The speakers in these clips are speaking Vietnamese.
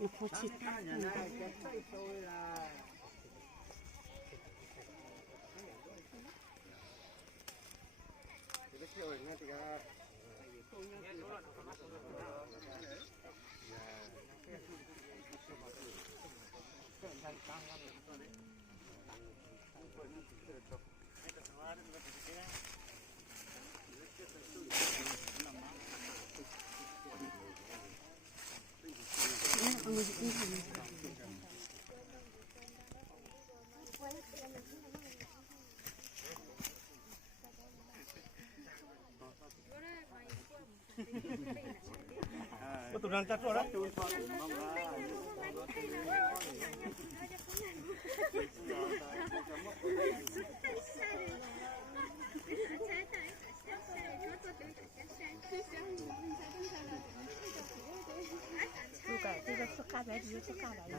nó khó chịu ta. Có tụi đang chặt rồi đó.这个是干白鱼，是干白鱼。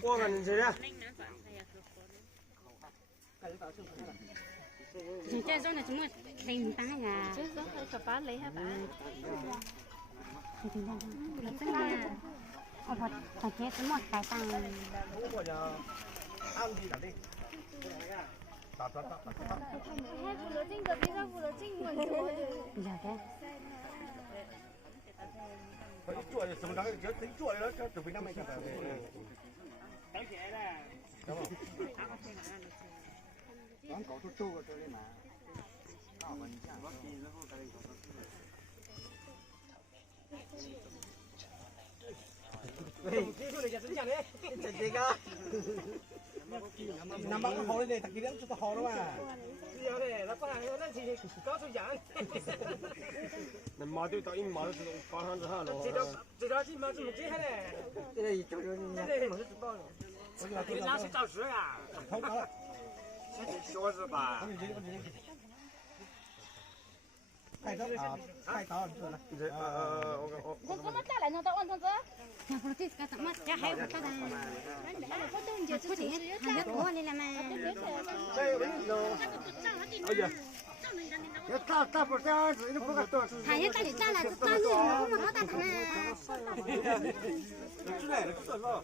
过个你这样。 chúng ta rồi là chúng ta thành ta là Chứ có hơi sập bán lấy hả bạn? thì chúng ta rất là ở vật phải chế số một cái tăng giờ cái chuột sống đó chứ tính chuột đó cho từ Việt Nam mình chẳng phải Quán cổ chút chút cho nên mà. Nằm bằng hồ này, thằng kia đến cho hồ đó mà. Giờ này nó có hàng nó thì có số dạng. Mình mò tôi in mò con hơn rồi hả? Chỉ đó chỉ mà chỉ một cái này. Cái này cho cái này mà rất to. Cái giá是照实啊。说是吧？太高了，太高了，Không có mất ta lại nó tao ăn con dơ. nhà phụ nữ cái tấm mắt cha hay của ta là có thể hai đứa của nên là mà đây vẫn rồi. Bây giờ cái ta bữa ta nó có cái to. hai đứa ta để ta là ta như nó không có ta thằng cái này là cái rồi.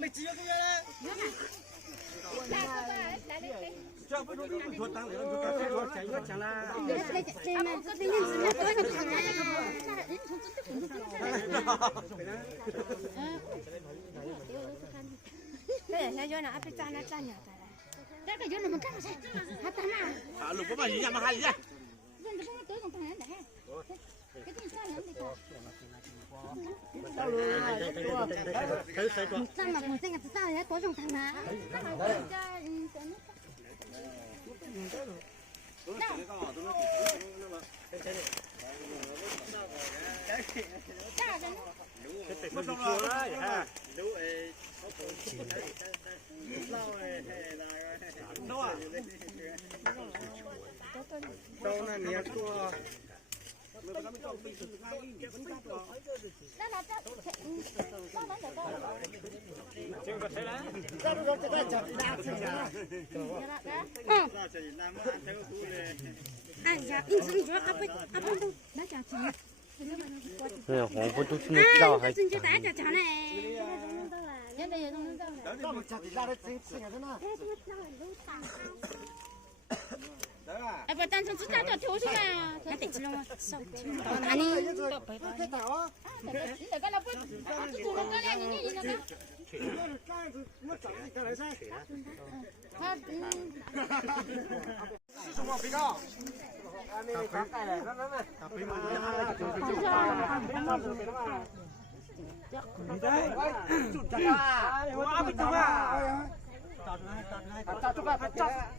Mày chỉ cho tôi đây. Cho bữa đi chuột tăng để chuột chạy nó chẳng là. Cái này cho nó áp cha nó cha nhà ta. cái cái dưới này mình cắt nó sẽ hạt ta mà À lục có mà gì mà hay gì? dân nó không tới còn thằng này cái gì sao nữa thì sao mà mình sinh sao đấy có dùng thằng nào Nó xong rồi đấy ha. Đâu à? Đâu này nè cua.对，黄不都是那知道还。真就大家讲嘞。Nhân đây không đâu. Đó mà chặt thì ra đấy xinh xinh thế nào?哎，不，单纯只打到跳出来啊，那得吃了吗？少听到哪里？ Cái tảo á. Cái nó cứ tụi nó cái này như nó Cái nó chẳng cái này sao? Sư phụ bị co. Anh này có cái này nó này. Tapi mà đây. Chút chặt à. Quá bị tao à. Chặt chút cái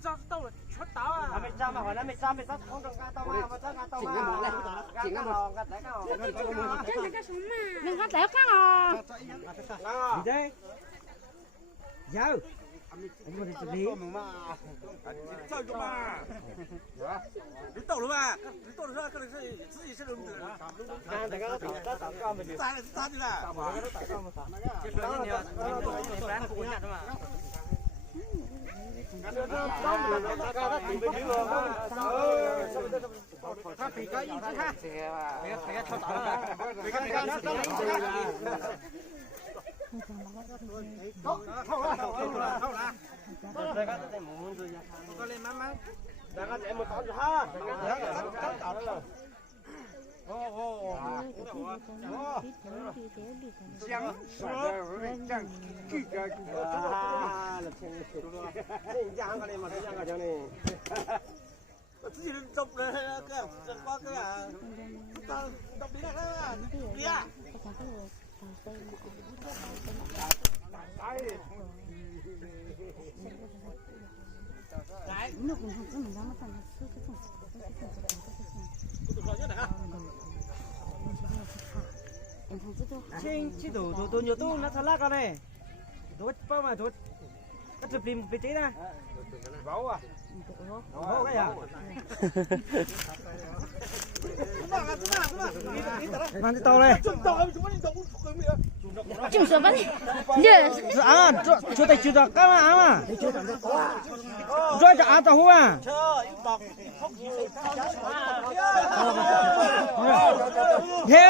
照到了，全打啊！mày ra mà hỏi là mày ra không được tao mà ra tao mà chỉ cái một cái真的干什么嘛？Đừng có đéo khác à. Gì đây? Giờ. 照着吧，你到了吧？你到了啥？可能是自己是弄的。看这个咋的了？就说你要不然不干什么？他比较一直看，这个超大了，自己人找不来那个这瓜个呀，找别人了，别呀。那工厂这么让我干的，是这种，chỉ đủ nhiều tu nó thật là con này, đủ bao mà đủ, cái chụp phim bị tí nè, bảo à, bảo cái à, mang cái tàu này,净说吧你，是啊，做得就到干嘛嘛，做这啊，招呼啊，天。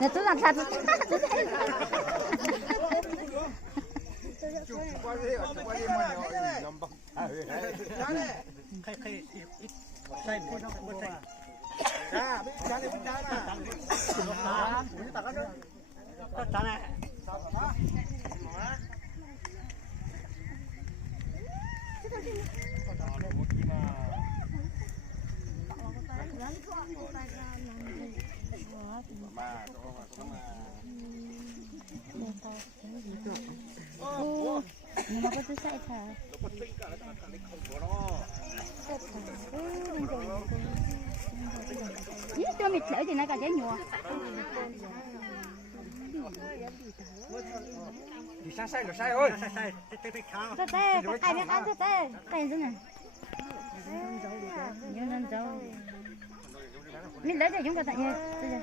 那这让他这，你那个是晒它。咦，这没跳进那个点牛啊？你先晒就晒哦，晒，得看。这在，还没看这在，干什么？有人走。你来这用个啥？你这是。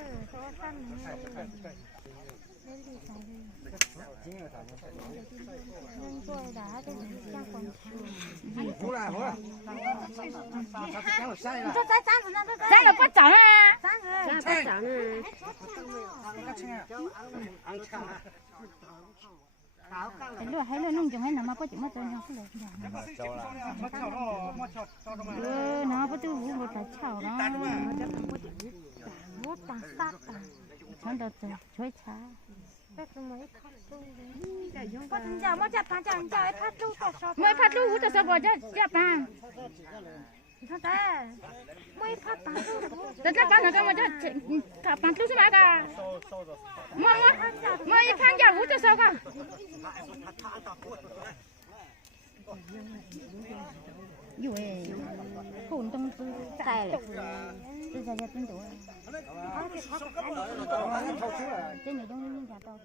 好了好了，这在长子呢，这在。长了不长啊？长不长呢？还弄弄种还那么不怎么这样子了？那不都我在吵了？我打杀打，全都走吹茶。我真叫我叫班长叫他走到少，我怕走我就说我叫班。你看在，我怕班走，在这班上跟我叫他班走是哪个？我一看叫我就说个。因为混东西在了，这才叫真多。这你东西人家到的。